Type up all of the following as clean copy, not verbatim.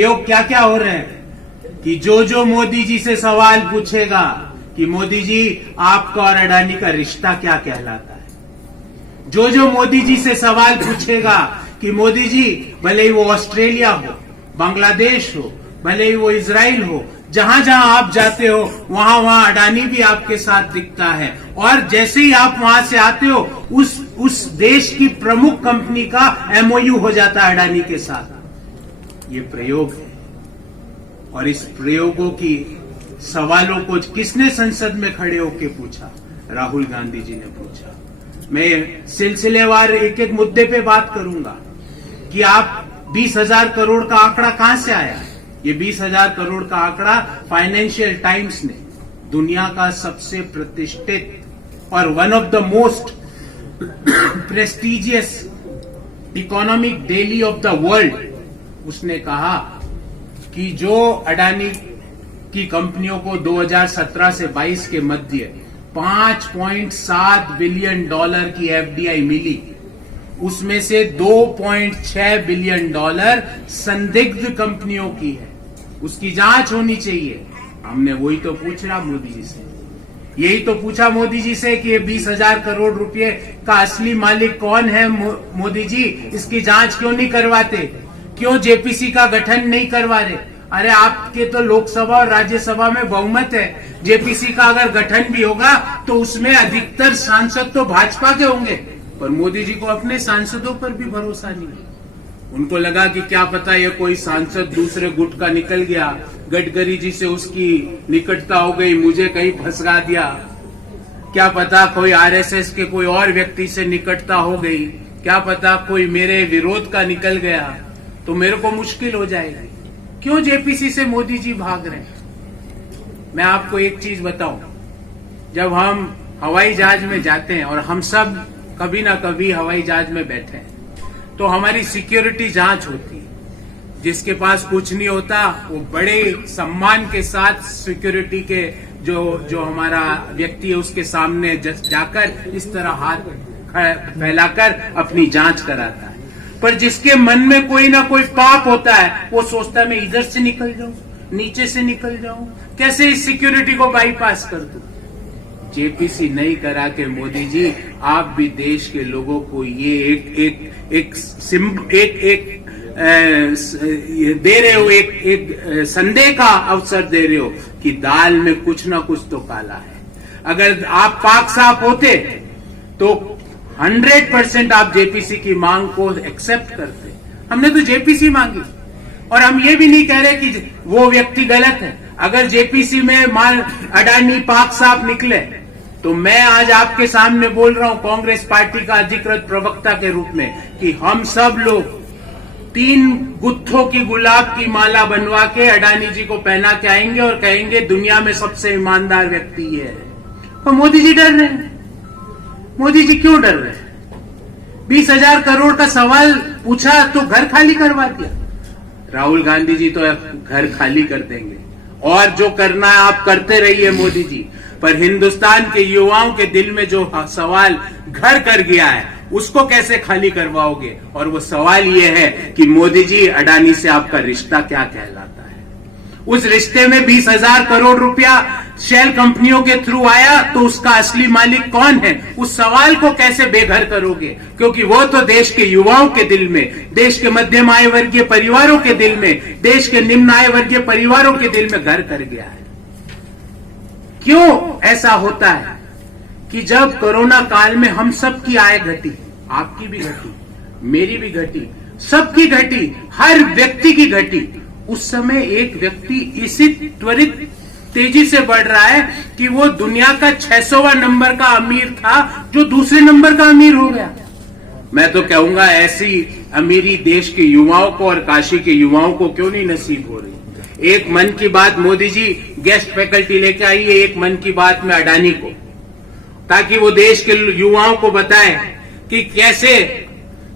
प्रयोग क्या क्या हो रहे हैं कि जो मोदी जी से सवाल पूछेगा कि मोदी जी आपका और अडानी का रिश्ता क्या कहलाता है, जो मोदी जी से सवाल पूछेगा कि मोदी जी भले ही वो ऑस्ट्रेलिया हो, बांग्लादेश हो, भले ही वो इजराइल हो, जहां जहां आप जाते हो वहां वहां अडानी भी आपके साथ दिखता है, और जैसे ही आप वहां से आते हो उस देश की प्रमुख कंपनी का एमओयू हो जाता है अडानी के साथ। ये प्रयोग है, और इस प्रयोगों की सवालों को किसने संसद में खड़े होकर पूछा? राहुल गांधी जी ने पूछा। मैं सिलसिलेवार एक एक मुद्दे पे बात करूंगा कि आप 20,000 करोड़ का आंकड़ा कहां से आया। ये 20,000 करोड़ का आंकड़ा फाइनेंशियल टाइम्स ने, दुनिया का सबसे प्रतिष्ठित और one of the most prestigious economic daily of the world, उसने कहा कि जो अडानी की कंपनियों को 2017 से 22 के मध्य 5.7 बिलियन डॉलर की एफडीआई मिली, उसमें से 2.6 बिलियन डॉलर संदिग्ध कंपनियों की है। उसकी जांच होनी चाहिए। हमने वही तो पूछा मोदी जी से, यही तो पूछा मोदी जी से कि ये 20,000 करोड़ रुपए का असली मालिक कौन है। मोदी जी इसकी जांच क्यों नहीं करवाते, क्यों जेपीसी का गठन नहीं करवा रहे? अरे आपके तो लोकसभा और राज्यसभा में बहुमत है, जेपीसी का अगर गठन भी होगा तो उसमें अधिकतर सांसद तो भाजपा के होंगे, पर मोदी जी को अपने सांसदों पर भी भरोसा नहीं है। उनको लगा कि क्या पता ये कोई सांसद दूसरे गुट का निकल गया, गडकरी जी से उसकी निकटता हो गई, मुझे कहीं फंसा दिया, क्या पता कोई आरएसएस के कोई और व्यक्ति से निकटता हो गई, क्या पता कोई मेरे विरोध का निकल गया तो मेरे को मुश्किल हो जाएगी। क्यों जेपीसी से मोदी जी भाग रहे हैं? मैं आपको एक चीज बताऊं, जब हम हवाई जहाज में जाते हैं, और हम सब कभी ना कभी हवाई जहाज में बैठे हैं, तो हमारी सिक्योरिटी जांच होती है। जिसके पास कुछ नहीं होता वो बड़े सम्मान के साथ सिक्योरिटी के जो हमारा व्यक्ति है उसके सामने जाकर इस तरह हाथ फैलाकर अपनी जांच कराता है। पर जिसके मन में कोई ना कोई पाप होता है वो सोचता है मैं इधर से निकल जाऊं, नीचे से निकल जाऊं, कैसे इस सिक्योरिटी को बाईपास कर दूं। जेपीसी नहीं करा के मोदी जी आप भी देश के लोगों को ये दे रहे हो, एक संदेह का अवसर दे रहे हो कि दाल में कुछ ना कुछ तो काला है। अगर आप पाक साफ होते तो 100% आप जेपीसी की मांग को एक्सेप्ट करते। हमने तो जेपीसी मांगी, और हम ये भी नहीं कह रहे कि वो व्यक्ति गलत है। अगर जेपीसी में अडानी पाक साफ निकले तो मैं आज आपके सामने बोल रहा हूं कांग्रेस पार्टी का अधिकृत प्रवक्ता के रूप में कि हम सब लोग 3 गुत्थों की गुलाब की माला बनवा के अडानी जी को पहना के आएंगे और कहेंगे दुनिया में सबसे ईमानदार व्यक्ति ये है। तो मोदी जी डर रहे हैं। मोदी जी क्यों डर रहे हैं? 20,000 करोड़ का सवाल पूछा तो घर खाली करवा दिया। राहुल गांधी जी तो घर खाली कर देंगे, और जो करना है आप करते रहिए मोदी जी, पर हिंदुस्तान के युवाओं के दिल में जो सवाल घर कर गया है उसको कैसे खाली करवाओगे? और वो सवाल ये है कि मोदी जी अडानी से आपका रिश्ता क्या कहलाता है? उस रिश्ते में 20,000 करोड़ रुपया शेल कंपनियों के थ्रू आया तो उसका असली मालिक कौन है? उस सवाल को कैसे बेघर करोगे? क्योंकि वो तो देश के युवाओं के दिल में, देश के मध्यम आय वर्गीय परिवारों के दिल में, देश के निम्न आय वर्गीय परिवारों के दिल में घर कर गया है। क्यों ऐसा होता है कि जब कोरोना काल में हम सबकी आय घटी, आपकी भी घटी, मेरी भी घटी, सबकी घटी, हर व्यक्ति की घटी, उस समय एक व्यक्ति इसी त्वरित तेजी से बढ़ रहा है कि वो दुनिया का 600वां नंबर का अमीर था जो दूसरे नंबर का अमीर हो गया। मैं तो कहूंगा ऐसी अमीरी देश के युवाओं को और काशी के युवाओं को क्यों नहीं नसीब हो रही। एक मन की बात मोदी जी गेस्ट फैकल्टी लेके आई है, एक मन की बात में अडानी को, ताकि वो देश के युवाओं को बताएं कि कैसे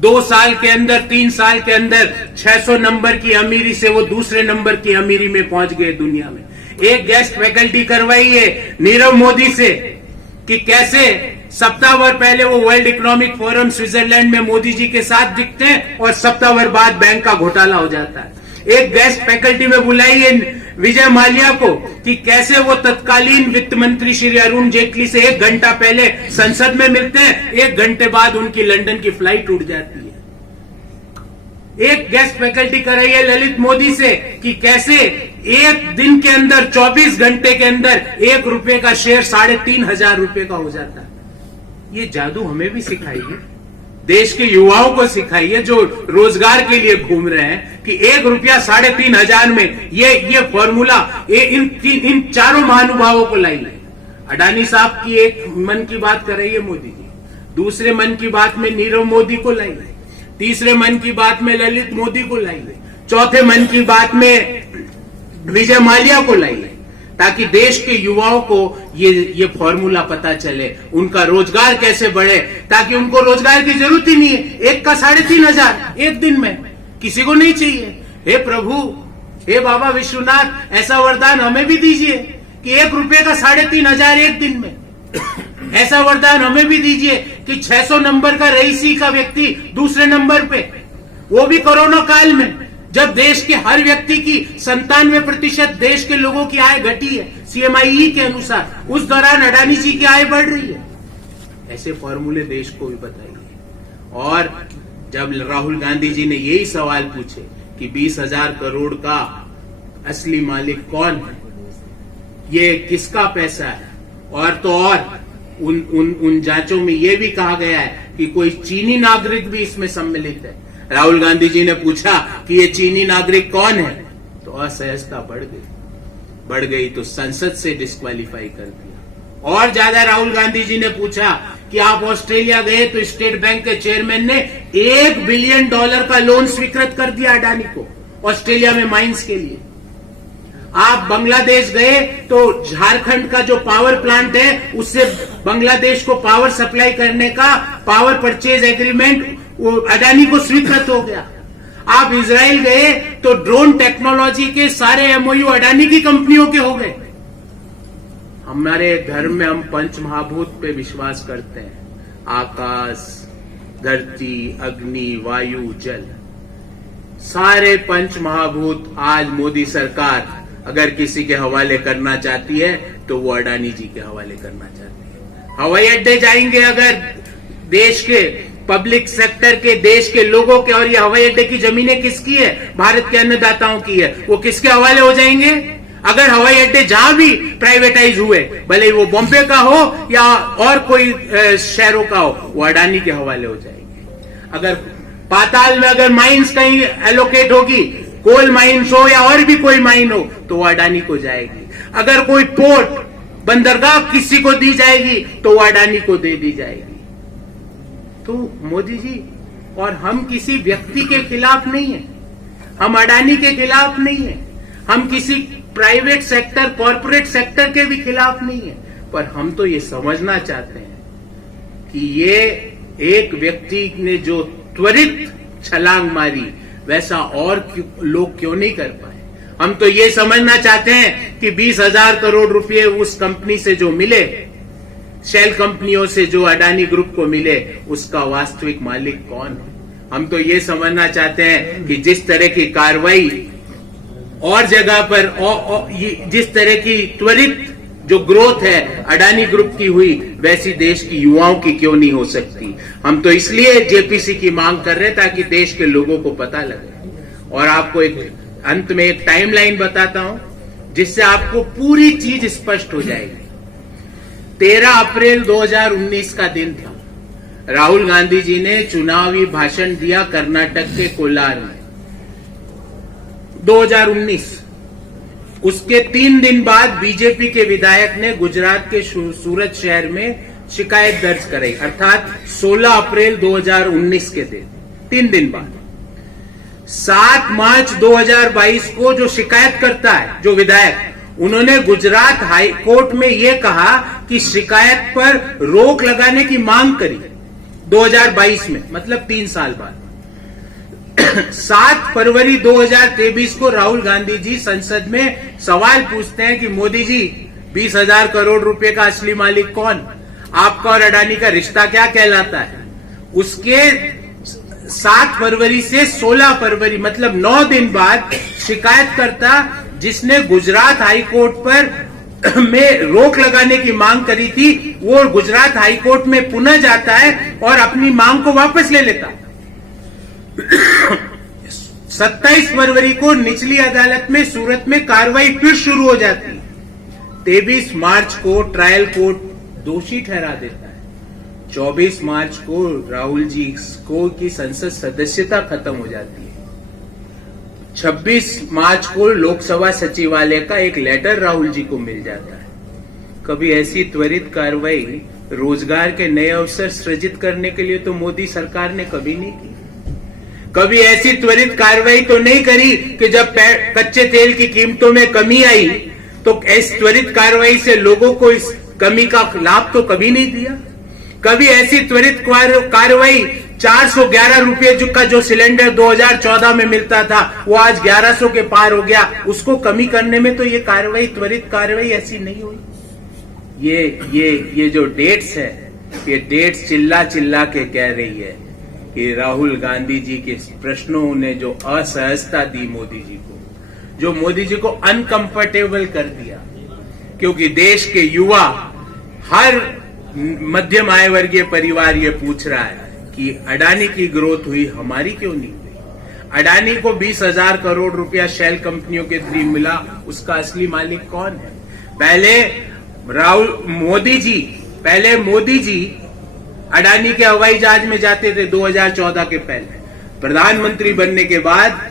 2 साल के अंदर, 3 साल के अंदर 600 नंबर की अमीरी से वो दूसरे नंबर की अमीरी में पहुंच गए दुनिया में। एक गेस्ट फैकल्टी करवाई है नीरव मोदी से कि कैसे सप्ताह भर पहले वो वर्ल्ड इकोनॉमिक फोरम स्विट्जरलैंड में मोदी जी के साथ दिखते हैं और सप्ताह भर बाद बैंक का घोटाला हो जाता है। एक गेस्ट फैकल्टी में बुलाइए विजय माल्या को कि कैसे वो तत्कालीन वित्त मंत्री श्री अरुण जेटली से 1 घंटा पहले संसद में मिलते हैं, 1 घंटे बाद उनकी लंदन की फ्लाइट उड़ जाती है। एक गेस्ट फैकल्टी कराइए ललित मोदी से कि कैसे एक दिन के अंदर 24 घंटे के अंदर 1 रुपए का शेयर 3,500 रुपए का हो जाता है। ये जादू हमें भी सिखाइए, देश के युवाओं को सिखाइए जो रोजगार के लिए घूम रहे हैं कि 1 रुपया 3,500 में ये फॉर्मूला इन चारों महानुभावों को लाइए। अडानी साहब की एक मन की बात कर रही है मोदी जी, दूसरे मन की बात में नीरव मोदी को लाइए, तीसरे मन की बात में ललित मोदी को लाइए, चौथे मन की बात में विजय माल्या को लाइए, ताकि देश के युवाओं को ये फॉर्मूला पता चले, उनका रोजगार कैसे बढ़े, ताकि उनको रोजगार की जरूरत ही नहीं है। एक का 3,500 एक दिन में किसी को नहीं चाहिए। हे प्रभु, हे बाबा विश्वनाथ, ऐसा वरदान हमें भी दीजिए कि 1 रुपए का 3,500 एक दिन में। ऐसा वरदान हमें भी दीजिए कि 600 नंबर का रईसी का व्यक्ति दूसरे नंबर पे, वो भी कोरोना काल में, जब देश के हर व्यक्ति की 97% देश के लोगों की आय घटी है CMIE के अनुसार, उस दौरान अडानी जी की आय बढ़ रही है। ऐसे फॉर्मूले देश को भी बताइए। और जब राहुल गांधी जी ने यही सवाल पूछे कि 20,000 करोड़ का असली मालिक कौन है, ये किसका पैसा है, और तो और उन जांचों में यह भी कहा गया है कि कोई चीनी नागरिक भी इसमें सम्मिलित है। राहुल गांधी जी ने पूछा कि ये चीनी नागरिक कौन है, तो असहजता बढ़ गई तो संसद से डिस्क्वालीफाई कर दिया। और ज्यादा राहुल गांधी जी ने पूछा कि आप ऑस्ट्रेलिया गए तो स्टेट बैंक के चेयरमैन ने $1 बिलियन का लोन स्वीकृत कर दिया अडानी को ऑस्ट्रेलिया में माइंस के लिए। आप बांग्लादेश गए तो झारखंड का जो पावर प्लांट है उससे बांग्लादेश को पावर सप्लाई करने का पावर परचेज एग्रीमेंट वो अडानी को स्वीकृत हो गया। आप इजराइल गए तो ड्रोन टेक्नोलॉजी के सारे MOU अडानी की कंपनियों के हो गए। हमारे धर्म में हम पंच महाभूत पे विश्वास करते हैं, आकाश, धरती, अग्नि, वायु, जल। सारे पंच महाभूत आज मोदी सरकार अगर किसी के हवाले करना चाहती है तो वो अडानी जी के हवाले करना चाहती है। हवाई अड्डे जाएंगे अगर देश के पब्लिक सेक्टर के, देश के लोगों के, और ये हवाई अड्डे की जमीनें किसकी है, भारत के अन्नदाताओं की है, वो किसके हवाले हो जाएंगे? अगर हवाई अड्डे जहां भी प्राइवेटाइज हुए, भले ही वो बॉम्बे का हो या और कोई शहरों का हो, वो अडानी के हवाले हो जाएंगे। अगर पाताल में अगर माइंस कहीं एलोकेट होगी, कोल माइंस हो या और भी कोई माइन हो, तो वो अडानी को जाएगी। अगर कोई पोर्ट, बंदरगाह किसी को दी जाएगी तो वो अडानी को दे दी जाएगी। तो मोदी जी और हम किसी व्यक्ति के खिलाफ नहीं है, हम अडानी के खिलाफ नहीं है, हम किसी प्राइवेट सेक्टर, कॉरपोरेट सेक्टर के भी खिलाफ नहीं है, पर हम तो ये समझना चाहते हैं कि ये एक व्यक्ति ने जो त्वरित छलांग मारी वैसा और लोग क्यों नहीं कर पाए। हम तो ये समझना चाहते हैं कि 20,000 करोड़ रुपए उस कंपनी से जो मिले, शेल कंपनियों से जो अडानी ग्रुप को मिले, उसका वास्तविक मालिक कौन है। हम तो ये समझना चाहते हैं कि जिस तरह की कार्रवाई और जगह पर जिस तरह की त्वरित जो ग्रोथ है अडानी ग्रुप की हुई, वैसी देश की युवाओं की क्यों नहीं हो सकती। हम तो इसलिए JPC की मांग कर रहे हैं ताकि देश के लोगों को पता लगे। और आपको एक अंत में एक टाइमलाइन बताता हूं जिससे आपको पूरी चीज स्पष्ट हो जाएगी। 13 अप्रैल 2019 का दिन था। राहुल गांधी जी ने चुनावी भाषण दिया कर्नाटक के कोलार में 2019। उसके 3 दिन बाद बीजेपी के विधायक ने गुजरात के सूरत शहर में शिकायत दर्ज कराई, अर्थात 16 अप्रैल 2019 के दिन, 3 दिन बाद। 7 मार्च 2022 को जो शिकायत करता है, जो विधायक, उन्होंने गुजरात हाई कोर्ट में यह कहा कि शिकायत पर रोक लगाने की मांग करी 2022 में, मतलब 3 साल बाद। 7 फरवरी 2023 को राहुल गांधी जी संसद में सवाल पूछते हैं कि मोदी जी 20,000 करोड़ रुपए का असली मालिक कौन, आपका और अडानी का रिश्ता क्या कहलाता है। उसके 7 फरवरी से 16 फरवरी मतलब 9 दिन बाद शिकायतकर्ता जिसने गुजरात हाईकोर्ट पर में रोक लगाने की मांग करी थी, वो गुजरात हाईकोर्ट में पुनः जाता है और अपनी मांग को वापस ले लेता। 27 फरवरी को निचली अदालत में सूरत में कार्रवाई फिर शुरू हो जाती है। 23 मार्च को ट्रायल कोर्ट दोषी ठहरा देता है। 24 मार्च को राहुल जी को की संसद सदस्यता खत्म हो जाती है। 26 मार्च को लोकसभा सचिवालय का एक लेटर राहुल जी को मिल जाता है। कभी ऐसी त्वरित कार्रवाई रोजगार के नए अवसर सृजित करने के लिए तो मोदी सरकार ने कभी नहीं की। कभी ऐसी त्वरित कार्रवाई तो नहीं करी कि जब कच्चे तेल की कीमतों में कमी आई तो इस त्वरित कार्रवाई से लोगों को इस कमी का लाभ तो कभी नहीं दिया। कभी ऐसी त्वरित कार्रवाई 411 रुपये का जो सिलेंडर 2014 में मिलता था वो आज 1100 के पार हो गया, उसको कमी करने में तो ये कार्रवाई त्वरित कार्रवाई ऐसी नहीं हुई। ये जो डेट्स है, ये डेट्स चिल्ला चिल्ला के कह रही है कि राहुल गांधी जी के प्रश्नों ने जो असहजता दी मोदी जी को, जो मोदी जी को अनकंफर्टेबल कर दिया, क्योंकि देश के युवा, हर मध्यम आय वर्गीय परिवार ये पूछ रहा है कि अडानी की ग्रोथ हुई, हमारी क्यों नहीं हुई। अडानी को 20,000 करोड़ रुपया शेल कंपनियों के थ्रू मिला, उसका असली मालिक कौन है। पहले मोदी जी अडानी के हवाई जहाज में जाते थे 2014 के पहले। प्रधानमंत्री बनने के बाद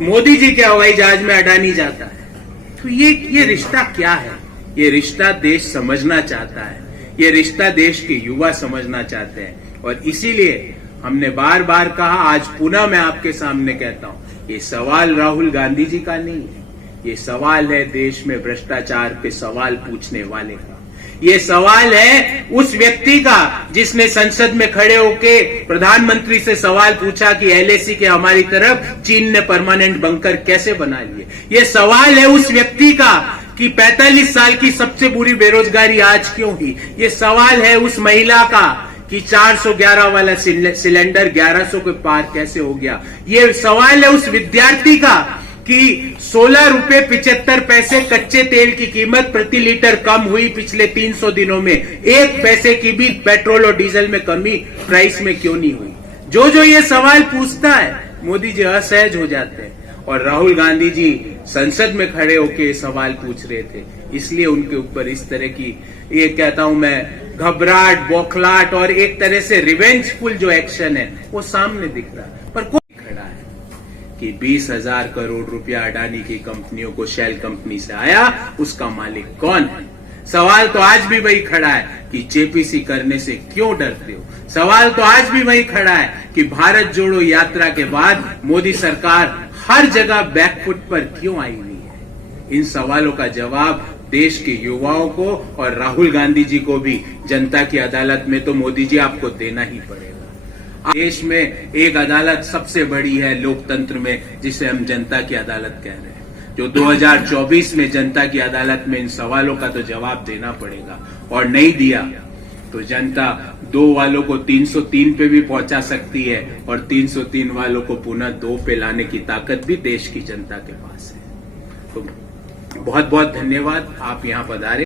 मोदी जी के हवाई जहाज में अडानी जाता है। तो ये रिश्ता क्या है? ये रिश्ता देश समझना चाहता है, ये रिश्ता देश के युवा समझना चाहते हैं। और इसीलिए हमने बार बार कहा, आज पुनः मैं आपके सामने कहता हूं, ये सवाल राहुल गांधी जी का नहीं है, ये सवाल है देश में भ्रष्टाचार पे सवाल पूछने वाले का। ये सवाल है उस व्यक्ति का जिसने संसद में खड़े होके प्रधानमंत्री से सवाल पूछा कि एलएसी के हमारी तरफ चीन ने परमानेंट बंकर कैसे बना लिए। ये सवाल है उस व्यक्ति का कि 45 साल की सबसे बुरी बेरोजगारी आज क्यों हुई। ये सवाल है उस महिला का कि 411 वाला सिलेंडर 1100 के पार कैसे हो गया। ये सवाल है उस विद्यार्थी का कि 16 रुपए 75 पैसे कच्चे तेल की कीमत प्रति लीटर कम हुई पिछले 300 दिनों में, 1 पैसे की भी पेट्रोल और डीजल में कमी प्राइस में क्यों नहीं हुई। जो ये सवाल पूछता है मोदी जी असहज हो जाते हैं। और राहुल गांधी जी संसद में खड़े होकर सवाल पूछ रहे थे, इसलिए उनके ऊपर इस तरह की, ये कहता हूं मैं, घबराहट, बौखलाहट और एक तरह से रिवेंजफुल जो एक्शन है वो सामने दिख रहा है। पर कोई खड़ा है कि 20,000 करोड़ रुपया अडानी की कंपनियों को शेल कंपनी से आया, उसका मालिक कौन है। सवाल तो आज भी वही खड़ा है कि जेपीसी करने से क्यों डरते हो। सवाल तो आज भी वही खड़ा है कि भारत जोड़ो यात्रा के बाद मोदी सरकार हर जगह बैकफुट पर क्यों आई हुई है। इन सवालों का जवाब देश के युवाओं को और राहुल गांधी जी को भी जनता की अदालत में तो मोदी जी आपको देना ही पड़ेगा। देश में एक अदालत सबसे बड़ी है लोकतंत्र में, जिसे हम जनता की अदालत कह रहे हैं, जो 2024 में जनता की अदालत में इन सवालों का तो जवाब देना पड़ेगा। और नहीं दिया तो जनता 2 वालों को 303 पे भी पहुंचा सकती है और 303 वालों को पुनः 2 पे लाने की ताकत भी देश की जनता के पास है। तो बहुत बहुत धन्यवाद, आप यहां पधारे।